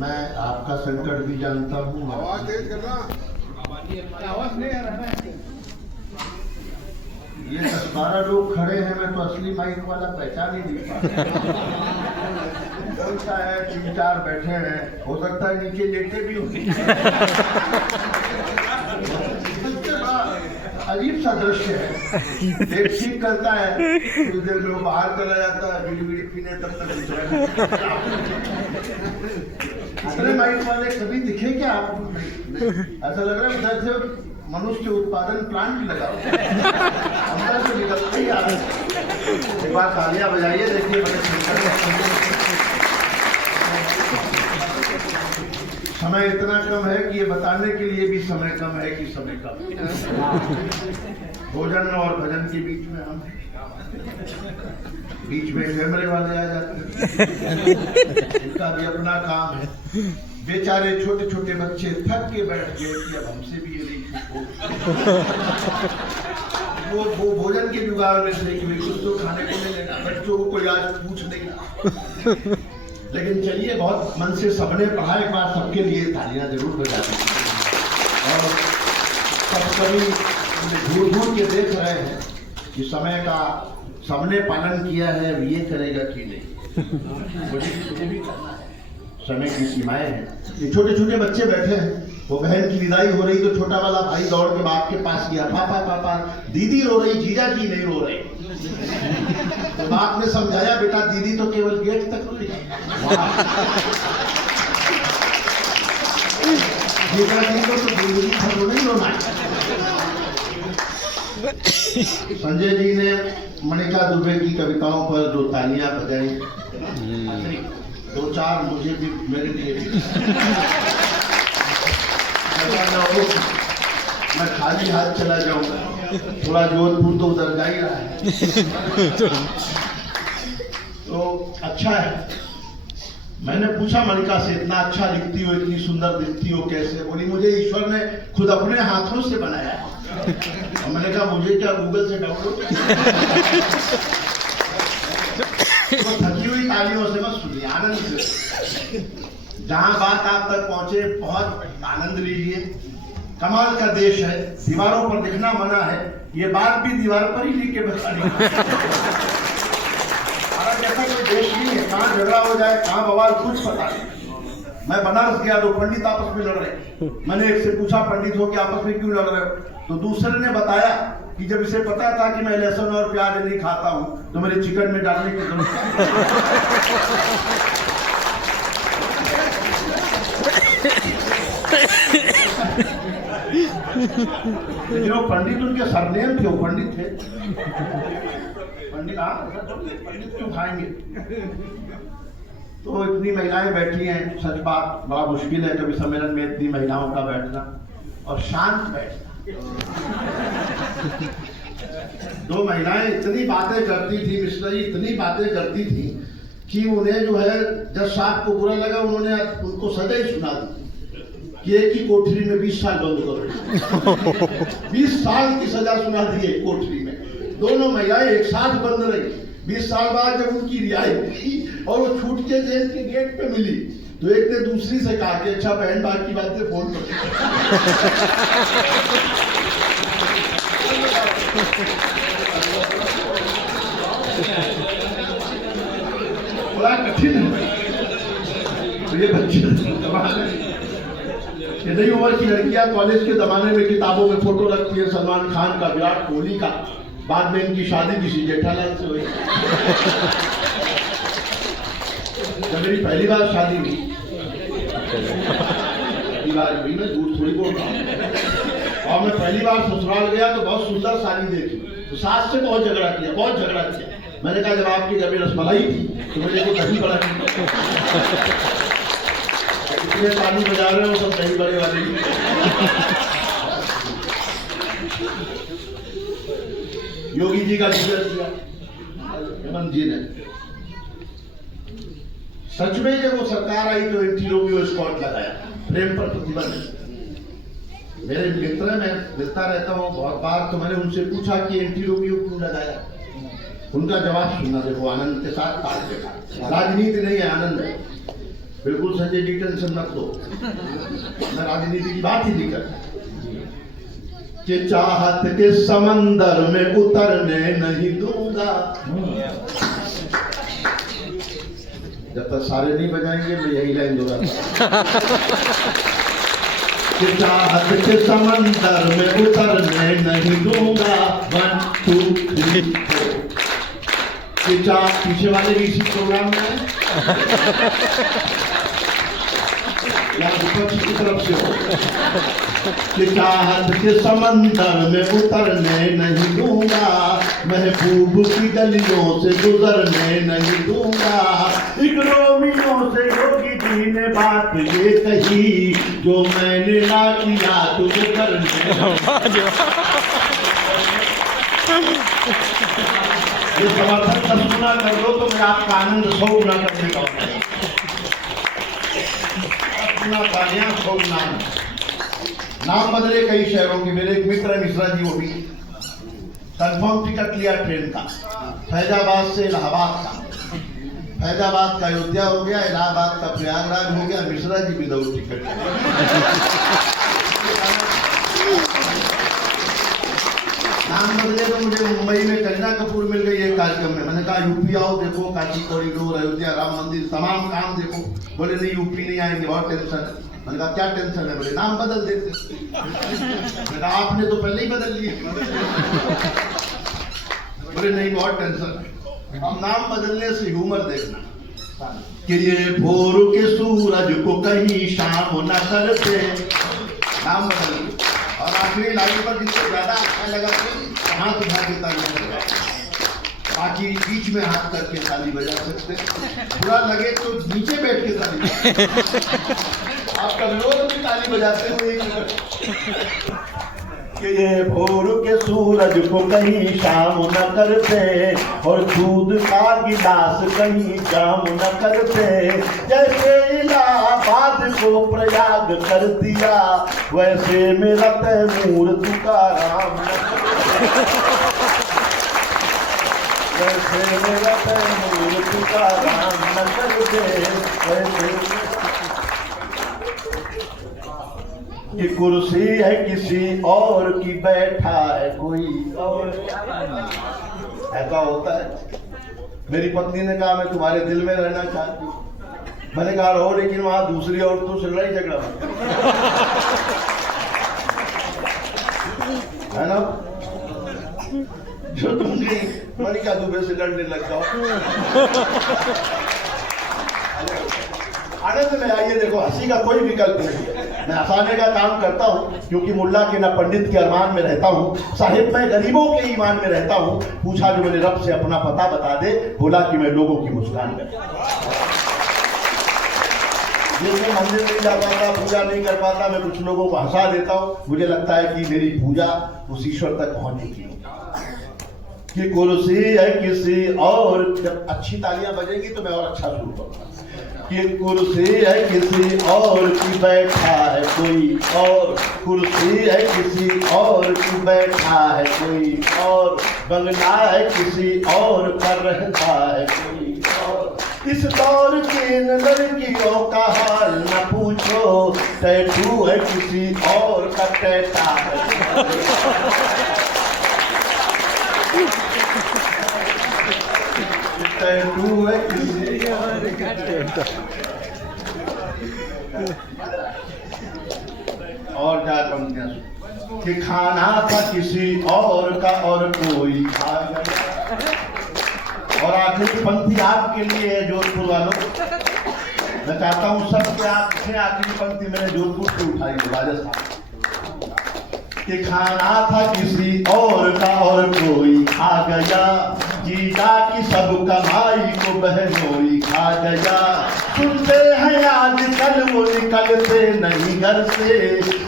मैं आपका संकट भी जानता हूँ। आवाज तेज करना। आवाज नहीं आ रहा है। ये 10-12 लोग खड़े हैं, मैं तो असली माइक वाला पहचान ही नहीं पा रहा है। 3-4 बैठे हैं, हो सकता है नीचे लेटे भी होंगे। अजीब सा दृश्य है। एक ठीक करता है, कुछ देर में बाहर चला जाता है, बीड़ी बीड़ी पीने, तब तक दूसरा। असली माइक वाले कभी दिखे क्या आपको? ऐसा लग रहा है उधर से मनुष्य उत्पादन प्लांट लगाओ, अंदर से निकलते ही आ रहे हैं। एक बार तालियां बजाइए, देखिए बड़े सुंदर। समय इतना कम है कि ये बताने के लिए भी समय कम है कि समय कम है। भोजन और भजन के बीच में हम बीच में कैमरे वाले आ जाते हैं, इनका भी अपना काम है। बेचारे छोटे छोटे बच्चे थक के बैठ गए कि अब हमसे भी ये नहीं वो भोजन के जुगाड़ में थे कि कुछ तो खाने को नहीं लेना, बच्चों को कोई आज पूछ नहीं। लेकिन चलिए, बहुत मन से सबने पढ़ा, एक बार सबके लिए तालियां जरूर बजा दें। और सब कभी घूर घूर के देख रहे हैं कि समय का सबने पालन किया है, अब ये करेगा कि नहीं। मुझे भी करना है, समय की सीमाएं हैं। ये छोटे छोटे बच्चे बैठे हैं, वो बहन की विदाई हो रही तो छोटा वाला भाई दौड़ के बाप के पास गया, पापा पापा दीदी रो रही, जीजा जी नहीं रो रहे। तो बाप ने समझाया, बेटा दीदी तो केवल गेट तक रो रही है, जीजा जी को तो जिंदगी भर नहीं रोना है। संजय जी ने मणिका दुबे की कविताओं पर जो तालियां बजाई, 2-4 मुझे भी, मेरे लिए भी। मैं खाली हाथ चला जाऊंगा, थोड़ा जोधपुर तो उधर जा ही रहा है। तो अच्छा है। मैंने पूछा मणिका से, इतना अच्छा लिखती हो, इतनी सुंदर दिखती हो, कैसे? बोली मुझे ईश्वर ने खुद अपने हाथों से बनाया। और मैंने कहा मुझे क्या गूगल से डाउनलोड? तो थकी हुई तालियों से मत सुनिए, आनंद से। जहां बात आप तक पहुंचे, बहुत आनंद लीजिए। कमाल का देश है, दीवारों पर लिखना मना है, ये बात भी दीवार पर ही लिख के बता दी। ऐसा कोई देश नहीं है, कहाँ झगड़ा हो जाए, कहाँ बवाल, कुछ पता नहीं। मैं बनारस गया तो पंडित आपस में लड़ रहे। मैंने एक से पूछा, पंडित हो के आपस में क्यों लड़ रहे हो? तो दूसरे ने बताया कि जब इसे पता था कि मैं लहसुन और प्याज नहीं खाता हूँ तो मेरे चिकन में डालने की जरूरत लेकिन वो पंडित, उनके सरनेम थे, वो पंडित थे। पंडित पंडित क्यों खाएंगे? तो इतनी महिलाएं बैठी हैं, सच बात बड़ा मुश्किल है कभी सम्मेलन में इतनी महिलाओं का बैठना और शांत बैठना। 2 महिलाएं इतनी बातें करती थी, मिश्रा जी इतनी बातें करती थी कि उन्हें जो है जज साहब को बुरा लगा, उन्होंने उनको सजा ही सुना दी कि एक ही कोठरी में 20 साल बंद करो। 20 साल की सजा सुना दी एक कोठरी में। दोनों महिलाएं एक साथ बंद रही। 20 साल बाद जब उनकी रिहाई हुई और वो छूट के जेल के गेट पे मिली तो एक ने दूसरी से कहा कि अच्छा बहन, बाकी बातें फोन पर। बड़ा कठिन है। तो ये बच्चे नई उम्र की लड़कियां कॉलेज के जमाने में किताबों में फोटो रखती है सलमान खान का, विराट कोहली का। बाद में इनकी शादी किसी जेठालाल से हुई। जब मेरी पहली बार शादी हुई, मैं दूर थोड़ी बोल रहा हूँ, और मैं पहली बार ससुराल गया तो बहुत सुंदर साड़ी देखी, तो सास से बहुत झगड़ा किया, बहुत झगड़ा किया। मैंने कहा जब आपकी घर में रसमलाई थी तो मेरे को दही बड़ा इतने ताली बजा रहे हो, सब दही बड़े वाले। योगी जी का जिक्र किया हेमंत जी ने। सच में जब वो सरकार आई तो एंटी रोमियो स्क्वाड लगाया, प्रेम पर प्रतिबंध। मेरे मित्र, मैं मिलता रहता हूँ बहुत बार, तो मैंने उनसे पूछा कि एंटी रोमियो क्यों लगाया। उनका जवाब सुनना, देखो आनंद के साथ ताल के साथ। राजनीति नहीं है, आनंद है। बिल्कुल संजय जी टेंशन मत लो, मैं राजनीति की बात ही नहीं करता। कि चाहत के समंदर में उतरने नहीं दूंगा। जब तक सारे नहीं बजाएंगे मैं यही लाइन दोहराता। कि चाहत के समंदर में उतरने नहीं दूंगा। 1 2 3 4। कि पीछे वाले भी इसी प्रोग्राम में है या विपक्ष की तरफ से हो। कि चाहत के समंदर में उतरने नहीं दूंगा, महबूब की गलियों से गुजरने नहीं दूंगा। एक रोमियो से योगी जी ने बात ये कही, जो मैंने ना किया तुझे करने। ये समर्थन 10 गुना कर दो तो मैं आपका आनंद 100 गुना कर देता हूँ। 10 गुना तालियां 100 गुना। नाम बदले कई शहरों के। मेरे एक मित्र मिश्रा जी, वो भी कंफर्म टिकट लिया ट्रेन का, फैजाबाद से इलाहाबाद का। फैजाबाद का अयोध्या हो गया, इलाहाबाद का प्रयागराज हो गया। Mishra ji without ticket. नाम बदले तो मुझे मुंबई में करीना कपूर मिल गई एक कार्यक्रम में। मैंने कहा यूपी आओ, देखो काशी कॉरिडोर, अयोध्या, राम मंदिर, तमाम काम देखो। बोले नहीं यूपी नहीं आएंगे, बहुत टेंशन है। मैंने कहा क्या टेंशन है? बोले नाम बदल देते। मैंने कहा आपने तो पहले ही बदल लिए। बोले नहीं बहुत टेंशन है। अब नाम बदलने से ह्यूमर देखना कि ये भोर के सूरज को कहीं शाम न करते। नाम बदल। और आखिरी लाइन पर जिसको ज्यादा अच्छा लगा तो हाथ उठा के ताली बजा, बाकी बीच में हाथ करके ताली बजा सकते। बुरा लगे तो नीचे बैठ के ताली बजा। आपका विरोध भी ताली बजाते हुए कि ये भोर के सूरज को कहीं शाम न करते, और दूध का गिलास कहीं जाम न करते। जैसे इलाहाबाद को प्रयाग कर दिया, वैसे मेरा तैमूर तुकाराम न वैसे मेरा तैमूर तुकाराम न करते। वैसे कि कुर्सी है किसी और की, बैठा है कोई और। ऐसा होता है। मेरी पत्नी ने कहा मैं तुम्हारे दिल में रहना चाहती हूँ। मैंने कहा रहो, लेकिन वहां दूसरी औरतों से लड़ाई झगड़ा है ना। जो तुम मनिका दुबे से लड़ने लग जाओ। आनंद में आइए। देखो हंसी का कोई विकल्प नहीं है। मैं हंसाने का काम करता हूँ क्योंकि मुल्ला के न पंडित के अरमान में रहता हूँ। साहिब मैं गरीबों के ईमान में रहता हूँ। पूछा जो मेरे रब से अपना पता बता दे, बोला कि मैं लोगों की मुस्कान करता हूँ। मैं मंदिर नहीं जा पाता, पूजा नहीं कर पाता, मैं कुछ लोगों को हंसा देता हूँ। मुझे लगता है कि मेरी पूजा उस ईश्वर तक पहुंच चुकी है। कि कुर्सी है किसी और, जब अच्छी तालियां बजेंगी तो मैं और अच्छा शुरू करूंगा। कि कुर्सी है किसी और की, बैठा है कोई और। कुर्सी है किसी और की, बैठा है कोई और। बंगला है किसी और पर रहता है कोई और। इस दौर की लड़कियों का हाल न पूछो, टैटू है किसी और का, टैटा है। टैटू है किसी और का, टैटा। और चार पंक्तियां कि खाना था किसी और का और कोई खा गया। और आखिरी पंक्ति आपके लिए है जोधपुर वालों। मैं चाहता हूं सबके आपसे आखिरी पंक्ति मैंने जोधपुर से उठाई है, राजस्थान। कि खाना था किसी और का और कोई खा गया। जीजा की सब कमाई को बहनोई खा गया। सुनते हैं आजकल वो निकलते नहीं घर से,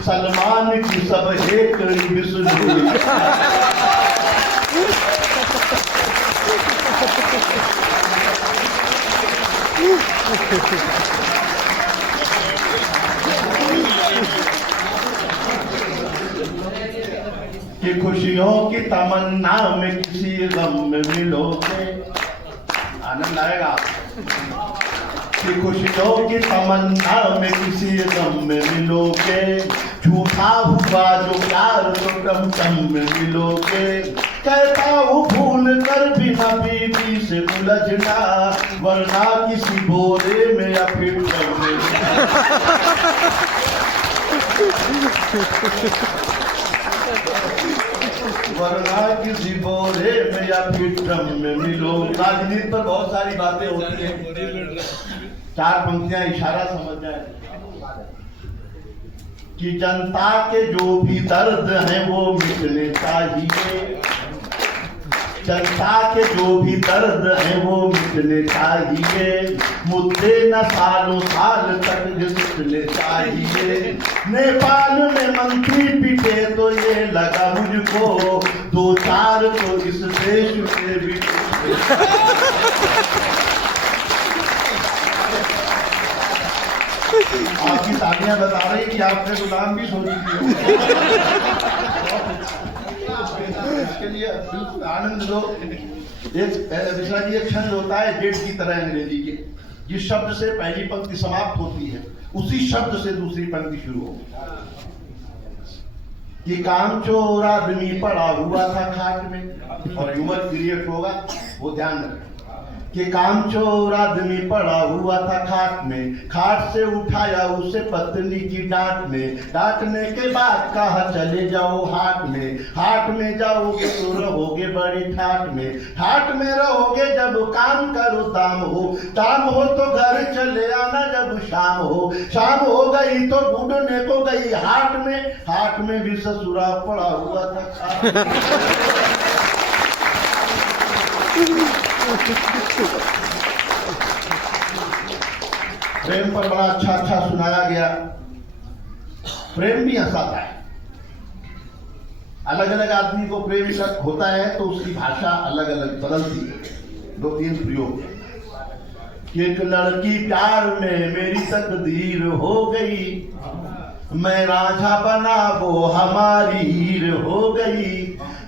सलमान की सब हेकड़ी बिस्नोई। कि खुशियों की तमन्ना में किसी गम में मिलोगे। आनंद आएगा। कि खुशियों की तमन्ना में किसी गम में मिलोगे, झूठा हुआ जो प्यार तो टम टम में मिलोगे। कहता हूँ भूल कर भी न बीवी से उलझना, वरना किसी बोरे में या फिर डर में वरना किसी बोरे में या फिर ड्रम में मिलो। राजनीति पर बहुत सारी बातें होती हैं, चार पंक्तियां इशारा समझ जाए कि जनता के जो भी दर्द हैं वो मिटने चाहिए, जनता के जो भी दर्द हैं वो मिटने चाहिए। मुद्दे न सालों साल तक घिसने चाहिए। नेपाल में मंत्री पिटे तो ये लगा मुझको, दो चार तो इस देश में भी आपकी तालियां बता रही कि आपने गुलाम भी सोची थी। इसके लिए आनंद लो। मिश्रा जी एक छंद होता है जेट की तरह अंग्रेजी के, जिस शब्द से पहली पंक्ति समाप्त होती है उसी शब्द से दूसरी पंक्ति शुरू हो। कि कामचोर आदमी पड़ा हुआ था खाट में, और ह्यूमर क्रिएट होगा वो ध्यान रखें कि कामचोर आदमी पड़ा हुआ था खाट में, खाट से उठाया उसे पत्नी की डांट में, डांटने के बाद कहा चले जाओ हाट में जाओगे तो रहोगे बड़े ठाट में रहोगे जब काम करो दाम हो तो घर चले आना जब शाम हो गई तो ढूंढने को गई हाट में भी ससुरा पड़ा हुआ था खाट। प्रेम पर बड़ा अच्छा सुनाया गया। प्रेम भी हंसाता है। अलग अलग आदमी को प्रेम होता है तो उसकी भाषा अलग अलग बदलती है। दो तीन प्रयोग है कि एक लड़की प्यार में मेरी तकदीर हो गई, मैं राझा बना वो हमारी हीर हो गई।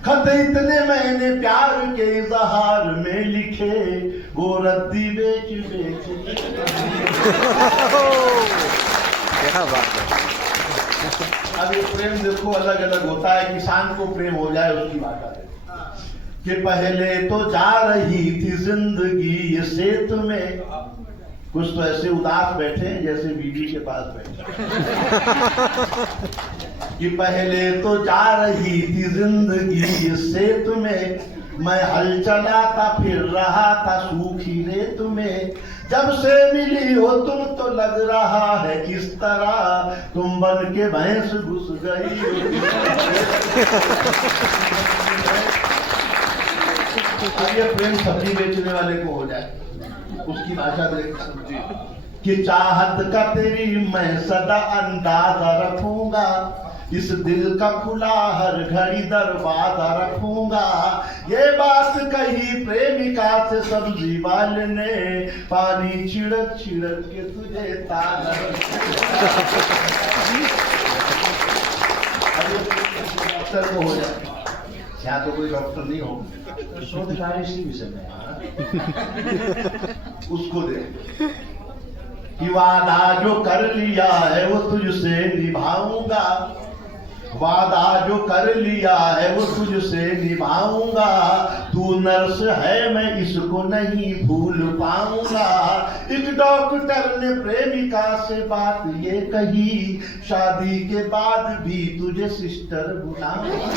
खत इतने मैंने प्यार के इजहार में लिखे, वो रद्दी बेच क्या बात है। अब ये प्रेम देखो अलग अलग होता है। किसान को प्रेम हो जाए उसकी बात है कि पहले तो जा रही थी जिंदगी ये सेत में, कुछ तो ऐसे उदास बैठे जैसे बीवी के पास बैठे। कि पहले तो जा रही थी जिंदगी इस सेतु में, मैं हल चलाता फिर रहा था सूखी रेत में। जब से मिली हो तुम तो लग रहा है किस तरह, तुम बन के भैंस घुस गई हो। ये प्रेम सब्जी बेचने वाले को हो जाए, उसकी भाषा देख कि चाहत का तेरी मैं सदा अंदाजा रखूंगा, इस दिल का खुला हर घड़ी दरवाजा रखूंगा। ये बात कही प्रेमिका से सब्जी वाले ने, पानी छिड़क छिड़क के तुझे ताजा डॉक्टर को हो जाए, यहाँ तो कोई डॉक्टर नहीं हो, शोधकार इसी विषय में उसको दे कि वादा जो कर लिया है वो तुझसे निभाऊंगा, वादा जो कर लिया है वो तुझसे निभाऊंगा। तू नर्स है मैं इसको नहीं भूल पाऊंगा। एक डॉक्टर ने प्रेमिका से बात ये कही, शादी के बाद भी तुझे सिस्टर बुलाऊंगा।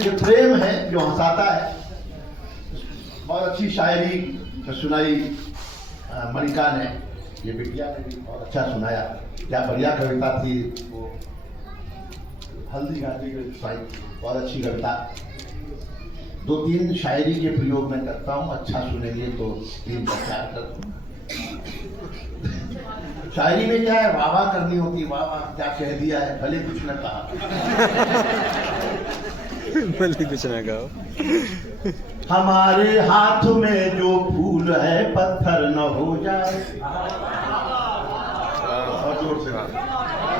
ये प्रेम है जो हंसाता है। बहुत अच्छी शायरी सुनाई मणिका ने, ये बिटिया ने भी बहुत अच्छा सुनाया। क्या बढ़िया कविता थी वो, हल्दी घाटी की सुनाई, बहुत अच्छी कविता। दो तीन शायरी के प्रयोग में करता हूँ, अच्छा सुनेंगे तो तीन प्रचार कर। शायरी में क्या है, वाह वाह करनी होती, वाह वाह क्या कह दिया है, भले कुछ न कहा। भले कुछ न कहो। हमारे हाथ में जो फूल है पत्थर न हो जाए। और जोर से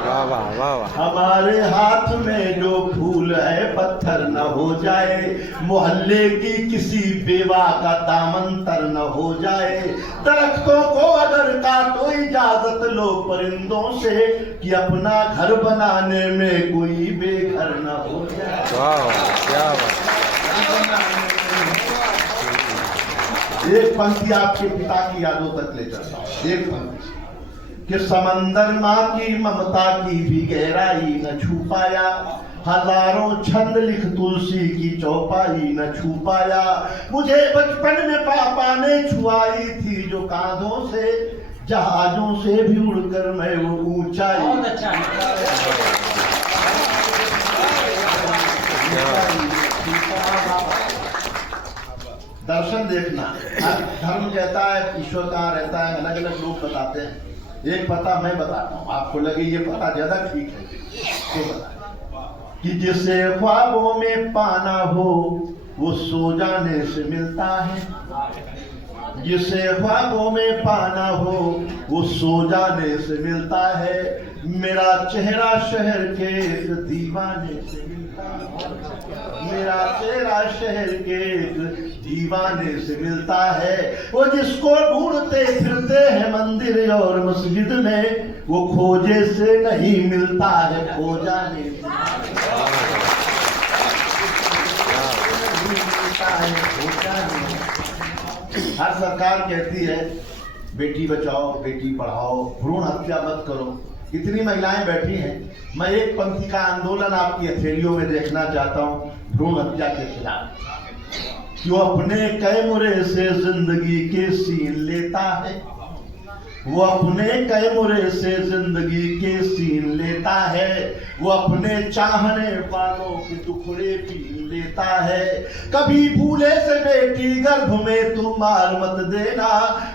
वाह वाह वाह वाह। हमारे हाथ में जो फूल है पत्थर न हो जाए, मोहल्ले की किसी बेवा का दामन तर न हो जाए। दरख्तों को अगर काटो इजाजत लो परिंदों से, कि अपना घर बनाने में कोई बेघर न हो जाए। वाह क्या बात। एक पंक्ति आपके पिता की यादों तक ले चलता हूं। एक पंक्ति कि समंदर माँ की ममता की भी गहराई न छू पाया, हजारों छंद लिख तुलसी की चौपाई न छू पाया। मुझे बचपन में पापा ने छुआई थी जो कांधों से, जहाजों से भी उड़कर मैं वो ऊंचाई। दर्शन देखना, धर्म कहता है ईश्वर कहाँ रहता है, अलग अलग लोग बताते हैं। एक पता मैं बताता हूँ, आपको लगे ये पता ज्यादा ठीक है तो बता कि जिसे ख्वाबों में पाना हो वो सो जाने से मिलता है। जिसे ख्वाबों में पाना हो वो सो जाने से मिलता है। मेरा चेहरा शहर के एक दीवाने से मिलता है। मेरा चेहरा शहर के एक दीवाने से मिलता है। वो जिसको ढूंढते फिरते हैं मंदिर और मस्जिद में, वो खोजे से नहीं मिलता है, खो जाने से मिलता है, खो जाने। हर सरकार कहती है बेटी बचाओ बेटी पढ़ाओ, भ्रूण हत्या मत करो। इतनी महिलाएं बैठी हैं, मैं एक पंक्ति का आंदोलन आपकी हथेलियों में देखना चाहता हूं भ्रूण हत्या के खिलाफ। जो अपने कैमरे से जिंदगी के सीन लेता है, वो अपने कैमरे से जिंदगी के सीन लेता है। वो अपने चाहने वालों के टुकड़े पीन लेता है। कभी भूले से बेटी गर्भ में तुम मार मत देना,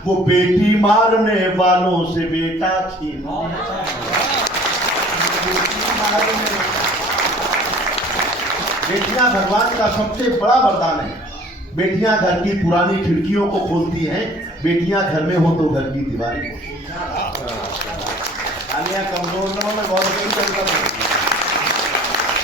वो बेटी मारने वालों से बेटा छीन लेता है। बेटियां भगवान का सबसे बड़ा वरदान है। बेटियां घर की पुरानी खिड़कियों को खोलती हैं। बेटियां घर में हो तो घर की दीवारें कमजोर न हो, मैं बहुत सही चलता हूं।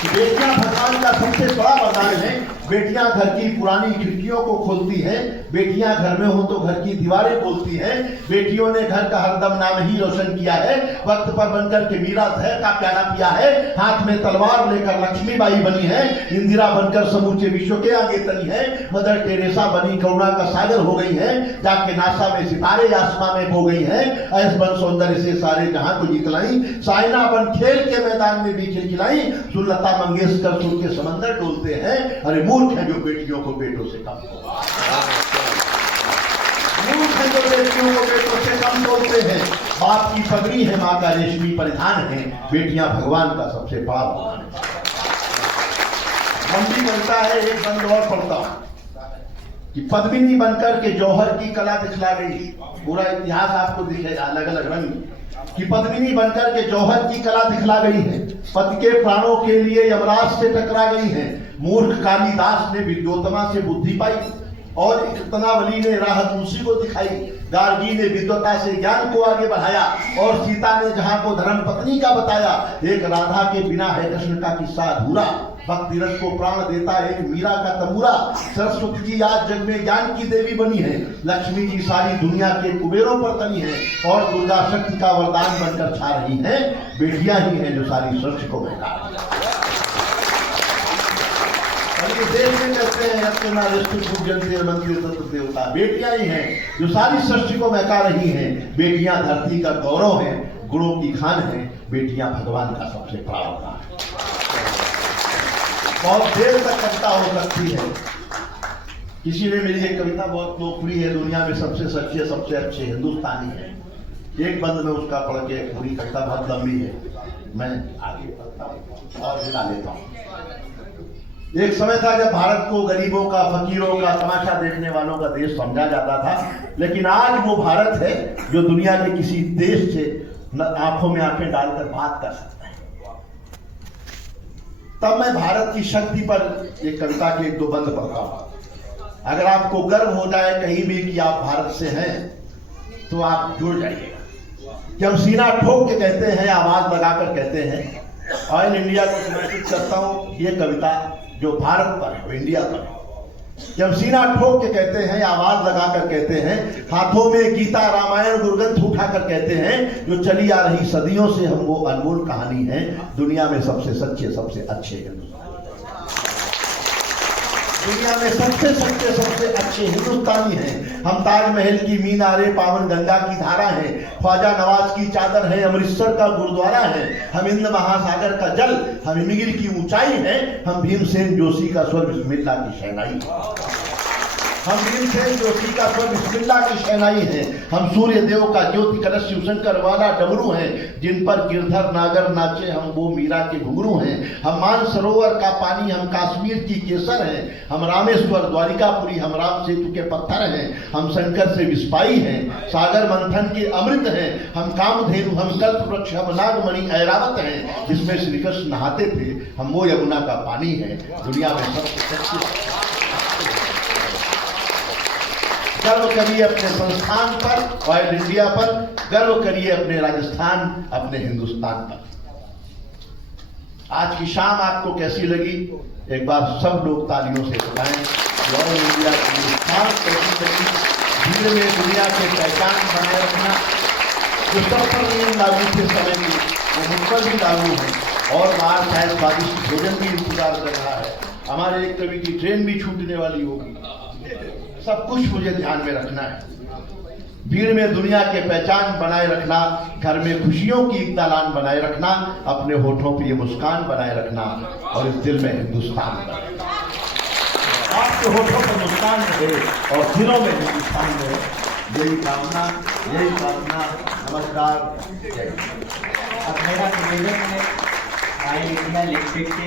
बेटियां भगवान का सबसे बड़ा वरदान है। बेटियां घर की पुरानी खिड़कियों को खोलती हैं। बेटियां घर में हो तो घर की दीवारें बोलती हैं। बेटियों ने घर का हरदम नाम ही रोशन किया है। वक्त पर बनकर के मीरा जहर का प्याला पिया है। हाथ में तलवार लेकर लक्ष्मीबाई बनी है। इंदिरा बनकर समूचे विश्व के आगे तनी है। मदर टेरेसा बनी करुणा का सागर हो गई है। जाके नासा में सितारे आसमां में खो गई है। ऐस बन सौंदर्य से सारे जहां को जितलाई। साइना बन खेल के मैदान में भी खिलखिलाई। सुलता मंगेशकर सुर के समंदर डोलते हैं। अरे मूर्ख है जो बेटियों को बेटों से कम मूर्ख है जो बेटियों को बेटों से कम बोलते हैं। बाप की पगड़ी है, माँ का रेशमी परिधान है। बेटियां भगवान का सबसे बड़ा वरदान है। मंडी बनता है, एक बंद और पढ़ता हूं कि पद्मिनी बनकर के जौहर की कला दिखला गई। पूरा इतिहास आपको दिखेगा अलग अलग रंग कि पद्मिनी बनकर के जौहर की कला दिखला गई है। पति के प्राणों के लिए यमराज से टकरा गई है। मूर्ख कालिदास ने विद्योत्तमा से बुद्धि पाई और इकतनावली ने राह तुलसी को दिखाई। गार्गी ने विद्वता से ज्ञान को आगे बढ़ाया और सीता ने जहां को धर्म पत्नी का बताया। एक राधा के बिना है कृष्ण का किस्सा अधूरा। भक्ति रस को प्राण देता है एक मीरा का तंबूरा। सरस्वती जी आज जग में ज्ञान की देवी बनी है। लक्ष्मी जी सारी दुनिया के कुबेरों पर तनी है और दुर्गा शक्ति का वरदान बनकर छा रही हैं। बेटियां ही हैं जो सारी सृष्टि को बहका रही हैं। देश में कहते हैं अपना देवता, बेटियां ही हैं जो सारी सृष्टि को महका रही हैं। बेटियां धरती का गौरव हैं, गुणों की खान है। बेटियां भगवान का सबसे बड़ा वरदान है। बहुत देर तक कविता हो सकती है। किसी ने मेरी एक कविता बहुत लोकप्रिय है, दुनिया में सबसे सच्चे सबसे अच्छे हिंदुस्तानी है। एक बंद में उसका पढ़ के, पूरी कविता बहुत लंबी है, मैं आगे पढ़ता हूँ और हिला लेता हूँ। एक समय था जब भारत को गरीबों का, फकीरों का, तमाशा देखने वालों का देश समझा जाता था। लेकिन आज वो भारत है जो दुनिया के किसी देश से आंखों में आंखें डालकर बात कर सकता है। तब मैं भारत की शक्ति पर एक कविता के एक दो बंद पढ़ता हूं। अगर आपको गर्व हो जाए कहीं भी कि आप भारत से हैं तो आप जुड़ जाइएगा। कि हम सीना ठोक के कहते हैं, आवाज लगाकर कहते हैं, ऑयल इंडिया को समर्पित करता हूं ये कविता जो भारत पर है, इंडिया पर है। कि हम सीना ठोक के कहते हैं, आवाज लगाकर कहते हैं, हाथों में गीता रामायण गुरग्रंथ उठाकर कहते हैं, जो चली आ रही सदियों से हम वो अनमोल कहानी है, दुनिया में सबसे सच्चे सबसे अच्छे हिंदुस्तानी, दुनिया में सबसे सच्चे सबसे अच्छे हिंदुस्तानी हैं। हम ताजमहल की मीनारे, पावन गंगा की धारा हैं, ख्वाजा नवाज की चादर है, अमृतसर का गुरुद्वारा है, हम हिंद महासागर का जल, हम हिमगिरी की ऊंचाई है, हम भीमसेन जोशी का स्वर बिस्मिल्लाह की शहनाई, हम भीमसेन जोशी का स्वर बिस्मिल्लाह की शहनाई है, हम सूर्य देव का ज्योति कलश शिवशंकर वाला डमरू हैं, जिन पर गिरधर नागर नाचे, हम वो मीरा के घुंघरू हैं, हम मानसरोवर का पानी, हम कश्मीर की केसर हैं, हम रामेश्वर द्वारिकापुरी, हम राम सेतु के पत्थर हैं, हम शंकर से विस्पाई हैं, सागर मंथन के अमृत हैं, हम कामधेनु, हम कल्प वृक्ष, हम नागमणि ऐरावत हैं, जिसमें श्री कृष्ण नहाते थे, हम वो यमुना का पानी है, दुनिया में सबसे सच्चे। गर्व करिए अपने संस्थान पर, ऑयल इंडिया पर, गर्व करिए अपने राजस्थान, अपने हिंदुस्तान पर। आज की शाम आपको कैसी लगी? एक बार सब लोग तालियों से बताएं। ऑयल इंडिया की हिंदुस्तान कैसी लगी? भीड़ में दुनिया के पहचान बनाए रखना, जो सब पर नियम लागू थे समय की, वो मुझ पर भी लागू है, और बाहर शायद स्वादिष्ट भोजन भी इंतजार कर रहा है, हमारे एक कवि की ट्रेन भी छूटने वाली होगी, सब कुछ मुझे ध्यान में रखना है। भीड़ में दुनिया के पहचान बनाए रखना, घर में खुशियों की एक दालान बनाए रखना, अपने होठों पे ये मुस्कान बनाए रखना, और इस दिल में हिंदुस्तान बनाए रखना। आपके होठों पर मुस्कान रहे और दिलों में हिंदुस्तान रहे, यही कामना, यही प्रार्थना। नमस्कार, जय हिंद। अब मेरा निवेदन है, ऑयल इंडिया लिमिटेड के